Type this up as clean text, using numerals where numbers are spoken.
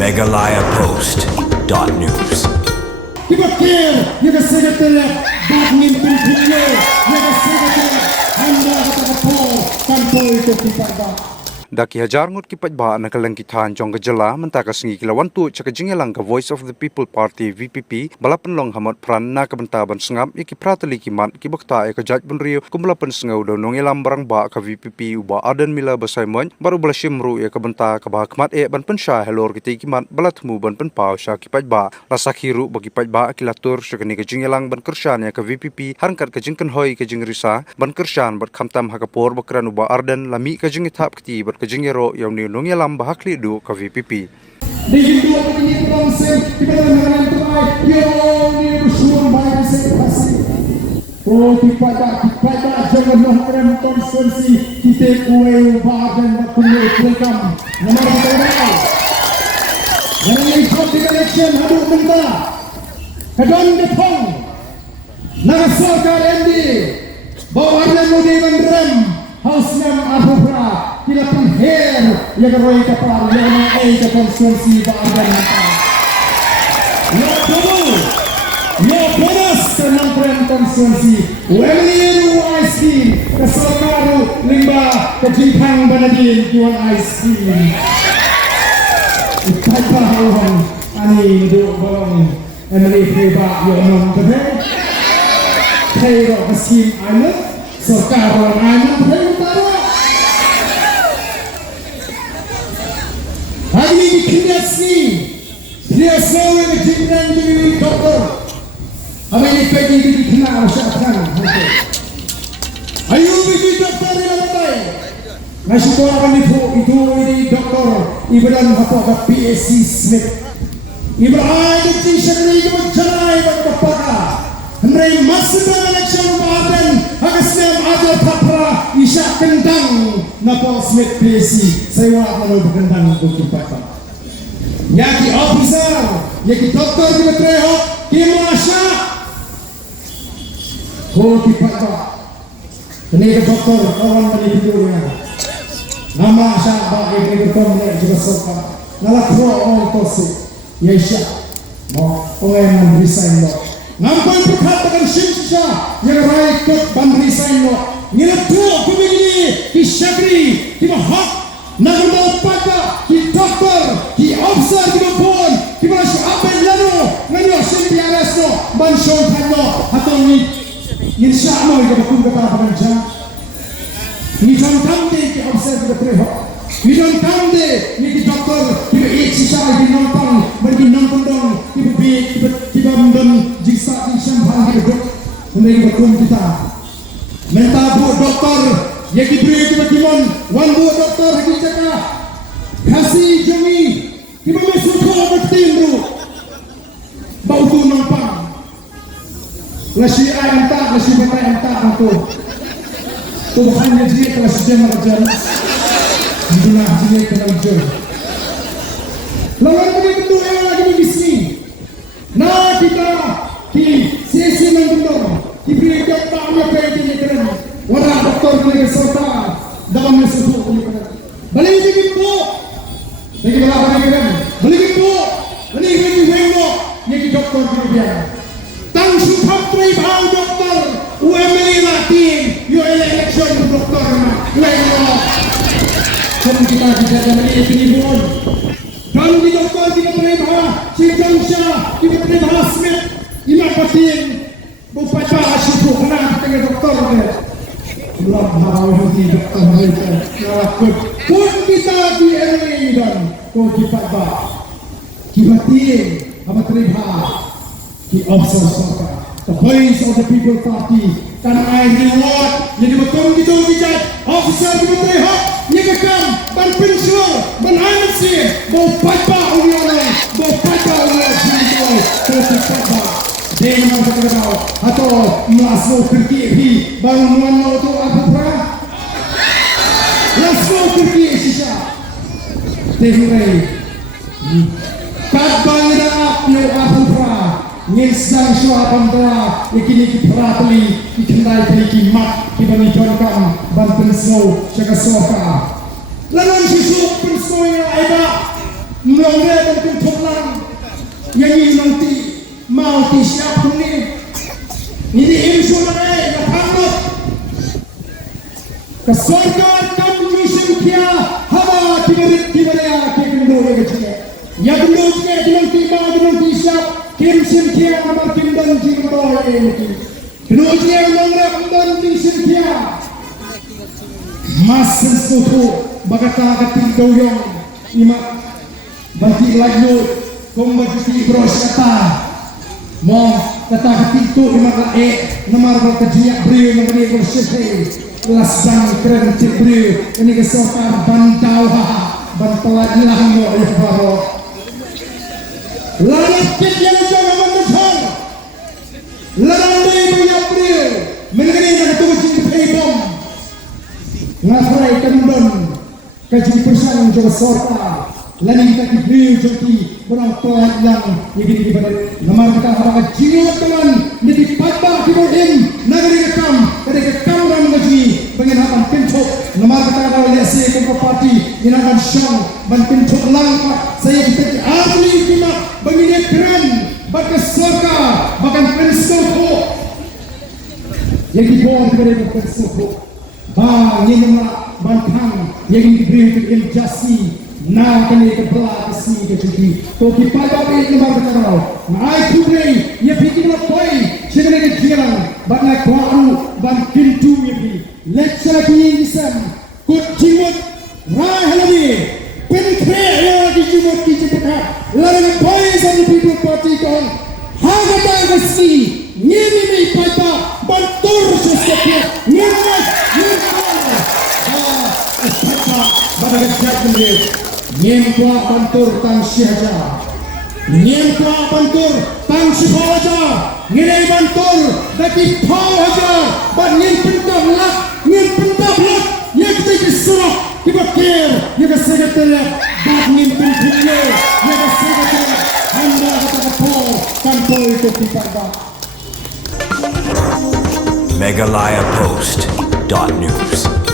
megalayapost.news. Dibakir, yang sekretariat badminton dunia, yang sekretariat anda kata po tanpa itu kita. Daki hajar ngut kipat ba nakalang kithan jong gajala mentaka singi kilawan tu chaka jingelang ka Voice of the People Party VPP balapan long hamat pran na kabantaban sengap iki pratali kimat kibakta e ka jaj bunrio kumlapan sengau do nong elam barang ba ka VPP uba adan mila basaimon baru balashimru e kabanta ka ba kmat e ban pensha helor kiti kimat balatmu ban pen pau sha kipat ba rasakhiru bagi kipat ba kilatur shakani ka jingelang ban kershan e ka VPP harangkat ka jingkan hoi ka jingrisa ban kershan bat khamtam hakapor bakran uba ardan lami ka jingithap kiti kejengero yang ni nong yalam bahakli du ka VPP. Di dua ini proses kita dengan tuai yang ni bersuara baik sekasi. Oh kita jangan mengharapkan konsensi kita kue bahagian berkumpul rekam. Nama kita tahu. Yang ini hot election hadut mentah. Kadang depong. Nagasokar MD. Bawa ada mudi menderem. Hausnya Abubra. Kita penher yang roy kapal yang ke konstitusi bahagian ya kamu ya bonus kementerian konstitusi weliru ice cream keselakaru limba kejimpang banadin jual ice cream ipai hauhan ani duk bolong emily preba yang non kebe kairo kesim anak sekarang anak berutara. Hari ini dia selalu berjimpitan dengan doktor. Apa ini pergi dikenal masyarakat. Ayo pergi doktor yang baik. Masih tahu apa itu ini doktor Ibrahim apa PSC Smith. Ibrahim itu sekali itu bercerai berkepala. Henry masih dalam election bahagian Agasnya ajar Papra Isyak Kendang Napol Smith PSC saya mahu berkendang untuk kita yaki officer yaki doktor kita terhok kimo asya ko kita ini ke doktor kawan dari hidupnya nama asya bagi kita juga sopa ngalak pro orang tosi ya isya mau orang yang resign lo nampak berkatakan Syimsha yang raih ke ban resign lo ngilatua kumigini ki syagri ki mahak nagunda pada ki doktor ki officer ki bopon ki masya apa lano nganyo simpi aresto ban shon thano hatong ni insya Allah ka bakun kata panja ni jon tamde ki officer ki preho ni jon tamde ni ki doktor ki sisa ki nontong bagi nontong dong ki bi ki bamdon jisa ki syambang ki dok menjadi bakun kita minta bu doktor yang diberi kebajikan wan bu doktor yang dijaga kasih jami kita masuk ke bertin bro bau tu nampak lasi ayam tak lasi batai ayam tak tu tu hanya dia kelas jam kerja itulah dia kerja lawan ini bentuk yang lagi bisni nah kita di sesi mengendor diberi dokter yang pergi keren warna doktor kena serta dalam mesusu kena balik lagi bu lagi berapa lagi keren balik bu lagi wengo lagi doktor kena biar tang sumpah tribal dokter UML latin yo election dokter wengo kamu kita tidak ada penibun dan di dokter kita tribal si Jansha kita tribal Smith imak patin Bupati Asyik kena dengan doktor dia. Belum harus di doktor mereka. Pun kita di RI dan kau cepat bah. Kibati apa terima di officer sota. The Voice of the People Party. Karena I reward jadi betul gitu bijak. Officer kita terima. Ni kekam ban pensiun ban ansi. Bupati Uyono. Bupati Uyono. Kau cepat bah. Dia memang terkenal atau masuk kerja di bangunan itu apa pernah masuk kerja sisa tehurei kat bangunan apno apa pernah ngisang suap antara ikini peratli ikendai pergi mat dibandingkan banten snow jaga soka lalu susu pensonya ada Mengoleh dan kencoklan yang ini nanti mau disiapkan ini insuransi yang hangat kesorgaan kamu semkia hawa tiba-tiba kekendo yang kecil ya gendongnya nanti mau nanti siap kim semkia nama kendang jiwa ini gendongnya mengrap dan semkia mas sesuatu bagata keting doyong ima banti lanjut kombatisi brosata mo kata keting ima nomor berkejiak beri mengenai bersih lasang keren beri ini kesokan bantau bantalan hilang mo ya baro lalu yang jangan mengejar lalu punya beri mengenai yang tujuh pebom ngafrai kandon kaji persan juga sorta lain kita dibeli jadi orang tua yang di pada nama kita apa jiwa teman di patah di bodim negeri rekam dari rekam dan mengaji penginapan pintu nama kita ada lesi parti inakan syang ban pintu langkah saya kita ahli kita begini keren bagai sorga bahkan pensuku yang dibawa dari pensuku bang ini bantang yang diberi untuk injasi na kini kebelah kesi kecil topi pada ini nomor berkata naik kubri ya bikin lapoi segera kejiran banyak waru ban pintu ini lecah kini nisam kuciwat rahalami pentre ya kuciwat kicipaka lalu lapoi sama people party kong hagata kesi ini pada bantur sesuatu nyemat pada kejadian ini nyempua bantur tang siaja nyempua bantur tang siaja ngilai bantur dari pau aja ban nyempun tablat yang kita kesuruh kita kir yang sekretariat ban nyempun punya yang sekretariat anda kata pau kantor itu dipakai Meghalaya Post.news